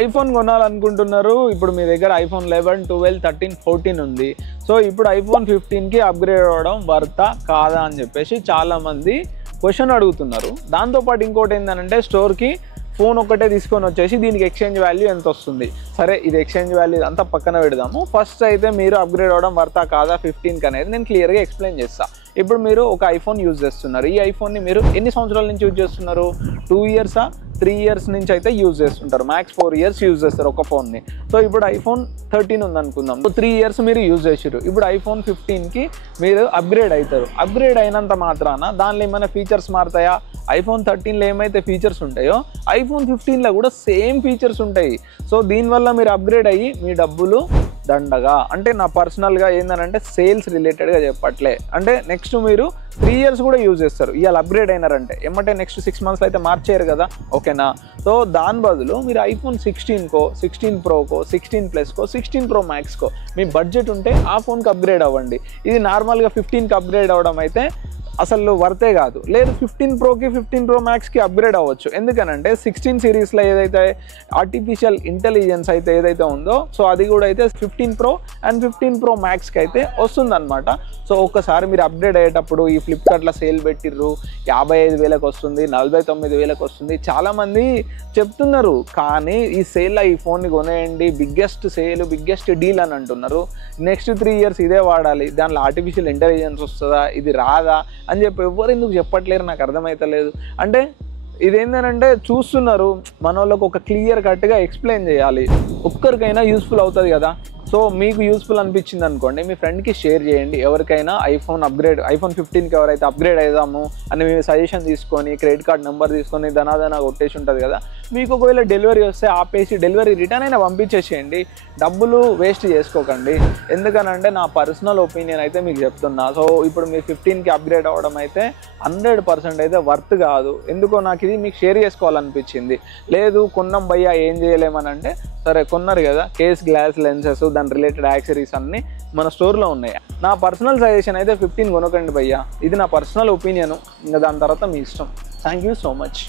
IPhone కొనాలనుకుంటున్నారు, ఇప్పుడు మీ దగ్గర iPhone 11, 12, 13, 14 ఉంది. సో ఇప్పుడు ఐఫోన్ 15కి అప్గ్రేడ్ అవ్వడం వర్తా కాదా అని చెప్పేసి చాలామంది క్వశ్చన్ అడుగుతున్నారు. దాంతోపాటు ఇంకోటి ఏంటంటే స్టోర్కి ఫోన్ ఒక్కటే తీసుకొని వచ్చేసి దీనికి ఎక్స్చేంజ్ వాల్యూ ఎంత వస్తుంది. సరే ఇది ఎక్స్చేంజ్ వాల్యూ అంతా పక్కన పెడదాము. ఫస్ట్ అయితే మీరు అప్గ్రేడ్ అవ్వడం వర్తా కాదా 15కి అనేది నేను క్లియర్గా ఎక్స్ప్లెయిన్ చేస్తాను. ఇప్పుడు మీరు ఒక ఐఫోన్ యూజ్ చేస్తున్నారు. ఈ ఐఫోన్ని మీరు ఎన్ని సంవత్సరాల నుంచి యూజ్ చేస్తున్నారు? 2 ఇయర్సా 3 ఇయర్స్ నుంచి అయితే యూజ్ చేస్తుంటారు. మ్యాక్స్ 4 ఇయర్స్ యూజ్ చేస్తారు ఒక ఫోన్ని. సో ఇప్పుడు ఐఫోన్ 13 ఉందనుకుందాం, 3 ఇయర్స్ మీరు యూజ్ చేసారు. ఇప్పుడు ఐఫోన్ 15కి మీరు అప్గ్రేడ్ అవుతారు. అప్గ్రేడ్ అయినంత మాత్రాన దానిలో ఏమైనా ఫీచర్స్ మారుతాయా? ఐఫోన్ 13లో ఏమైతే ఫీచర్స్ ఉంటాయో ఐఫోన్ 15లో కూడా సేమ్ ఫీచర్స్ ఉంటాయి. సో దీనివల్ల మీరు అప్గ్రేడ్ అయ్యి మీ డబ్బులు దండగా. అంటే నా పర్సనల్గా ఏంటంటే సేల్స్ రిలేటెడ్గా చెప్పట్లే. అంటే నెక్స్ట్ మీరు 3 ఇయర్స్ కూడా యూజ్ చేస్తారు. ఇవాళ అప్గ్రేడ్ అయినారంటే ఏమంటే నెక్స్ట్ 6 మంత్స్లో అయితే మార్చేయరు కదా, ఓకేనా? సో దాని బదులు మీరు ఐఫోన్ 16కో, 16 ప్రోకో, 16 ప్లస్కో, 16 ప్రో మ్యాక్స్కో మీ బడ్జెట్ ఉంటే ఆ ఫోన్కి అప్గ్రేడ్ అవ్వండి. ఇది నార్మల్గా 15కి అప్గ్రేడ్ అవ్వడం అయితే అసలు వర్తే కాదు. లేదు 15 ప్రోకి 15 ప్రో మ్యాక్స్కి అప్గ్రేడ్ అవ్వచ్చు. ఎందుకనంటే 16 సిరీస్లో ఏదైతే ఆర్టిఫిషియల్ ఇంటెలిజెన్స్ అయితే ఏదైతే ఉందో సో అది కూడా అయితే 15 ప్రో అండ్ 15 ప్రో మ్యాక్స్కి అయితే వస్తుందన్నమాట. సో ఒక్కసారి మీరు అప్గ్రేడ్ అయ్యేటప్పుడు ఈ ఫ్లిప్కార్ట్లో సేల్ పెట్టిర్రు 55,000కి వస్తుంది, 49,000కి వస్తుంది చాలామంది చెప్తున్నారు. కానీ ఈ సేల్లో ఈ ఫోన్ని కొనేయండి, బిగ్గెస్ట్ సేల్, బిగ్గెస్ట్ డీల్ అని అంటున్నారు. నెక్స్ట్ 3 ఇయర్స్ ఇదే వాడాలి, దాంట్లో ఆర్టిఫిషియల్ ఇంటెలిజెన్స్ వస్తుందా, ఇది రాదా అని చెప్పి ఎవరు ఎందుకు చెప్పట్లేరు నాకు అర్థమవుతలేదు. అంటే ఇదేంటంటే చూస్తున్నారు, మన వాళ్ళకు ఒక క్లియర్ కట్గా ఎక్స్ప్లెయిన్ చేయాలి. ఒక్కరికైనా యూస్ఫుల్ అవుతుంది కదా. సో మీకు యూస్ఫుల్ అనిపించింది అనుకోండి, మీ ఫ్రెండ్కి షేర్ చేయండి. ఎవరికైనా ఐఫోన్ 15కి ఎవరైతే అప్గ్రేడ్ అవుదాము అని మీ సజెషన్ తీసుకొని క్రెడిట్ కార్డ్ నెంబర్ తీసుకొని దనాదనా కొట్టేసి ఉంటుంది కదా, మీకు ఒకవేళ డెలివరీ వస్తే ఆపేసి డెలివరీ రిటర్న్ అయినా పంపించేసేయండి. డబ్బులు వేస్ట్ చేసుకోకండి. ఎందుకనంటే నా పర్సనల్ ఒపీనియన్ అయితే మీకు చెప్తున్నా. సో ఇప్పుడు మీరు 15కి అప్గ్రేడ్ అవ్వడం అయితే 100% అయితే వర్త్ కాదు. ఎందుకో నాకు ఇది మీకు షేర్ చేసుకోవాలనిపించింది. లేదు కొన్నాం భయ్యా ఏం చేయలేమని అంటే సరే కొన్నారు కదా, కేస్, గ్లాస్, లెన్సెస్, దాని రిలేటెడ్ యాక్సరీస్ అన్నీ మన స్టోర్లో ఉన్నాయి. నా పర్సనల్ సజెషన్ అయితే 15 కొనకండి భయ్యా. ఇది నా పర్సనల్ ఒపీనియన్. ఇంకా దాని తర్వాత మీ ఇష్టం. Thank you so much.